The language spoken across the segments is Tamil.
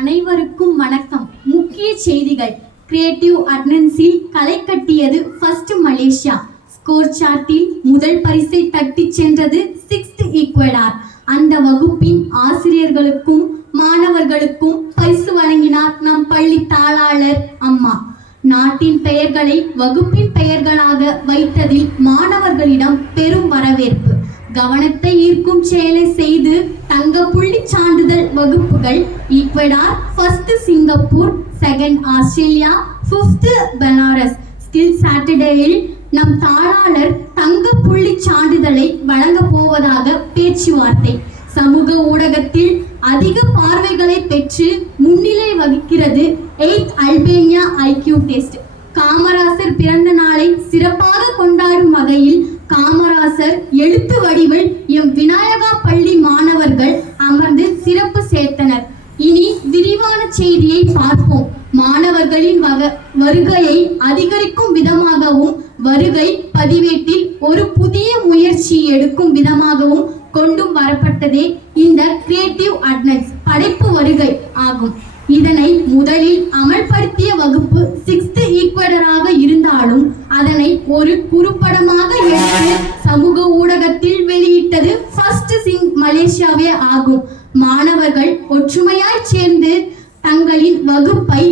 அனைவருக்கும் வணக்கம். முக்கிய செய்திகள். கிரியேட்டிவ் அர்னன்ஸில் களை கட்டியது ஃபர்ஸ்ட் மலேசியா ஸ்கோர் சார்ட்டில் முதல் பரிசை தட்டிச் சென்றது சிக்ஸ்த் ஈக்குவலார் அந்த வகுப்பின் ஆசிரியர்களுக்கும் மாணவர்களுக்கும் பரிசு வழங்கினார் நம் பள்ளி தாளாளர் அம்மா. நாட்டின் பெயர்களை வகுப்பின் பெயர்களாக வைத்ததில் மாணவர்களிடம் பெரும் வரவேற்பு. கவனத்தை ஈர்க்கும் செயலை செய்து தங்க புள்ளி சான்றிதழ் வகுப்புகள் Ecuador first Singapore second Australia fifth Belarus. Skill சாட்டர்டேயில் நம் தாளாளர் தங்க புள்ளி சான்றிதழை வழங்கப் போவதாக பேச்சுவார்த்தை. சமூக ஊடகத்தில் அதிக பார்வைகளை பெற்று முன்னிலை வகிக்கிறது eighth Albania IQ test Kamarajar பிறந்த நாளை சிறப்பாக கொண்டாடும் வகையில் காமராசர் எழுத்து வடிவில் எம் விநாயகா பள்ளி மாணவர்கள் அமர்ந்து சிறப்பு சேர்த்தனர். இனி விரிவான செய்தியை பார்ப்போம். மாணவர்களின் வக வருகையை அதிகரிக்கும் விதமாகவும் வருகை பதிவேட்டில் ஒரு புதிய முயற்சி எடுக்கும் விதமாகவும் கொண்டும் வரப்பட்டதே இந்த கிரியேட்டிவ் அட்னஸ் படைப்பு வருகை ஆகும். இதனை முதலில் அமல்படுத்திய வகுப்பு சிக்ஸ்த் ஈக்குவலராக இருந்தாலும் அதனை ஒரு குறுப்படமாக எடுத்து சமூக ஊடகத்தில் வெளியிட்டது ஃபர்ஸ்ட் சிங் மலேசியாவே ஆகும். மாணவர்கள் ஒற்றுமையாய் சேர்ந்து தங்களின் வகுப்பை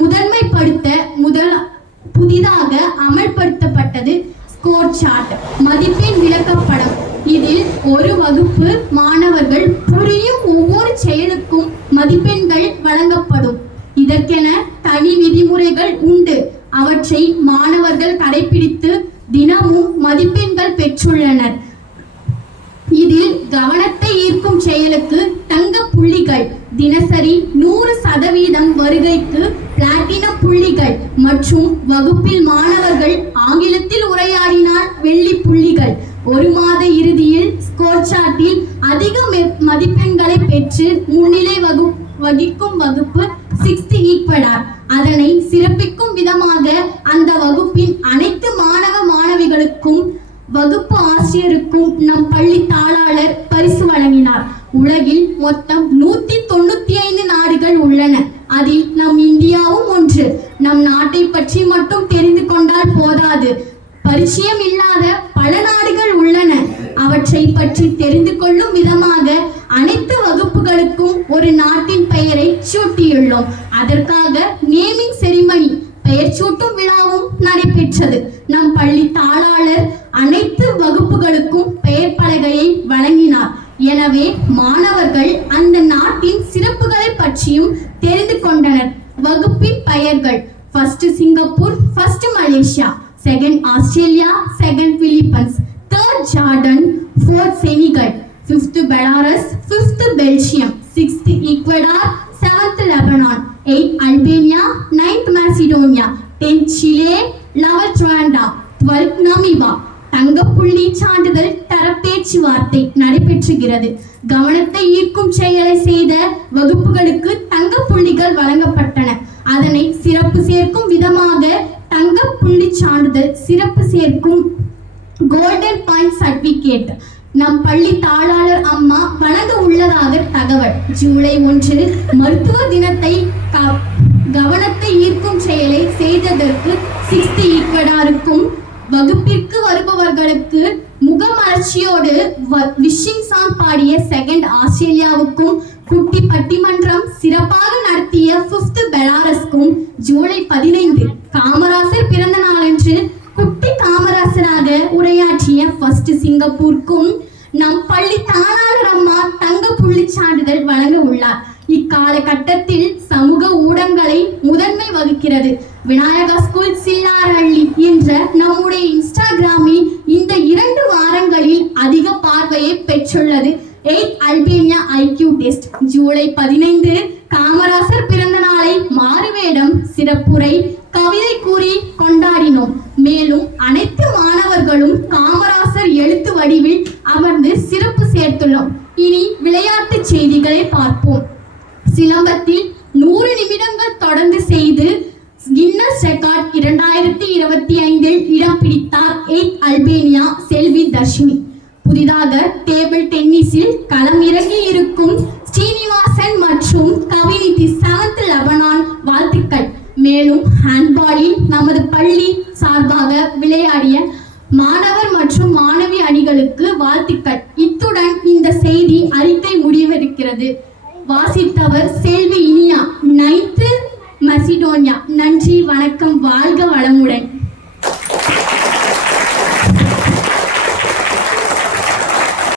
முதன்மைப்படுத்த முதல் புதிதாக அமல்படுத்தப்பட்டது ஸ்கோர் சார்ட் மதிப்பெண் விளக்கப்படம். இதில் ஒரு வகுப்பு மாணவர்கள் புரியும் ஒவ்வொரு செயலுக்கும் மதிப்பெண்கள் வழங்கப்படும். இதற்கென தனி விதிமுறைகள் உண்டு. அவற்றை மாணவர்கள் கடைபிடித்து தினமும் மதிப்பெண்கள் பெற்றுள்ளனர். இதில் கவனத்தை ஈர்க்கும் செயலுக்கு தங்க புள்ளிகள் தினசரி நூறு சதவீதம் வருகைக்கு பிளாட்டின புள்ளிகள் மற்றும் வகுப்பில் மாணவர்கள் ஆங்கிலத்தில் உரையாடினால் வெள்ளி புள்ளிகள். ஒரு மாத இறுதியில் ஸ்கோர் சாட்டில் அதிக மெ- மதிப்பெண்களை பெற்று முன்னிலை வகு வகிக்கும் வகுப்பு சிக்ஸ்த் ஈக்வடார் அதனை சிறப்பிக்கும் விதமாக அந்த வகுப்பின் அனைத்து மாணவ மாணவிகளுக்கும் வகுப்பு ஆசிரியருக்கும் நம் பள்ளி தாளாளர் பரிசு வழங்கினார். உலகில் மொத்தம் நூத்தி தொண்ணூத்தி ஐந்து நாடுகள் உள்ளன. அதில் நம் இந்தியாவும் ஒன்று. நம் நாட்டை பற்றி மட்டும் தெரிந்து கொண்டால் போதாது. பரிச்சயம் இல்லாத பல நாடுகள் உள்ளன. அவற்றை பற்றி தெரிந்து கொள்ளும் விதமாக அனைத்து வகுப்புகளுக்கும் ஒரு நாட்டின் பெயரை பெயர்ச்சூட்டியுள்ளோம். அதற்காக நேமிங் செரிமனி பெயர்ச்சூட்டும் விழாவும் நடைபெற்றது. நம் பள்ளி தாளாளர் அனைத்து வகுப்புகளுக்கும் பெயர் பலகையை வழங்கினார். எனவே மாணவர்கள் அந்த நாட்டின் சிறப்புகளை பற்றியும் தெரிந்து கொண்டனர். வகுப்பின் பெயர்கள் first Singapore first Malaysia second Australia second Philippines third Jordan fourth Senegal fifth Belarus fifth Belgium sixth Ecuador seventh Lebanon eight Albania ninth Macedonia tenth Chile eleventh Rwanda twelfth Namibia புள்ளி சான்றிதழ் தர பேச்சுவார்த்தை நடைபெற்றுகிறது. கவனத்தை ஈர்க்கும் செயலை செய்த வகுப்புகளுக்கு தங்க புள்ளிகள் வழங்கப்பட்டன. அதனை சிறப்பு சேர்க்கும் விதமாக தங்க புள்ளி சான்றிதழ் சிறப்பு சேர்க்கும் கோல்டன் பாயிண்ட் சர்டிபிகேட் நம் பள்ளி தாளாளர் அம்மா வழங்க உள்ளதாக தகவல். ஜூலை ஒன்று மருத்துவ தினத்தை கவனத்தை ஈர்க்கும் செயலை செய்ததற்கு சிக்ஸ்த் ஈக்வடாருக்கும் வகுப்பிற்கு வருபவர்களுக்கு முகமலர்ச்சியோடு விஷிங் சாங் பாடிய செகண்ட் ஆஸ்திரேலியாவுக்கும் குட்டி பட்டிமன்றம் சிறப்பாக நடத்திய பிப்த் பெலாரஸ்க்கும் ஜூலை பதினைந்து காமராசர் பிறந்த நாளன்று குட்டி காமராசராக உரையாற்றிய ஃபர்ஸ்ட் சிங்கப்பூருக்கும் நம் பள்ளி தானாளர் அம்மா தங்க புள்ளி சான்றிதழ் வழங்க உள்ளார். இக்காலகட்டத்தில் சமூக ஊடகங்களை முதன்மை வகிக்கிறது. விநாயகா ஸ்கூல் சில்லாரள்ளி என்ற நம்முடைய இன்ஸ்டாகிராமில் இந்த இரண்டு வாரங்களில் அதிக பார்வையை பெற்றுள்ளது. Eighth Albania IQ test. July பதினைந்து காமராசர் பிறந்த நாளை மாறுவேடம் சிறப்புரை. கவிதை கூறி கொண்டாடினோம் மேலும் அனைத்து மாணவர்களும் காமராசர் எழுத்து வடிவில் அமர்ந்து சிறப்பு சேர்த்துள்ளோம் இனி விளையாட்டு செய்திகளை பார்ப்போம் விளம்பரத்தில் நூறு நிமிடங்கள் தொடர்ந்து செய்து கின்னஸ் ரெக்கார்ட் இரண்டாயிரத்தி இருபத்தி ஐந்தில் இடம் பிடித்தார் எய்த் அல்பேனியா செல்வி தர்ஷினி. புதிதாக டேபிள் டென்னிஸில் களம் இறங்கி இருக்கும் ஸ்ரீனிவாசன் மற்றும் கவினிதி செவன்த் லெபனான் வாழ்த்துக்கள். மேலும் ஹேண்ட்பாலில் நமது பள்ளி சார்பாக விளையாடிய மாணவர் மற்றும் மாணவி அணிகளுக்கு வாழ்த்துக்கள். இத்துடன் இந்த செய்தி அறிக்கை முடிவெடுக்கிறது வாசித்தவர் செல்வி இனியா. நைத்து மசிடோனியா. நன்றி வணக்கம் வாழ்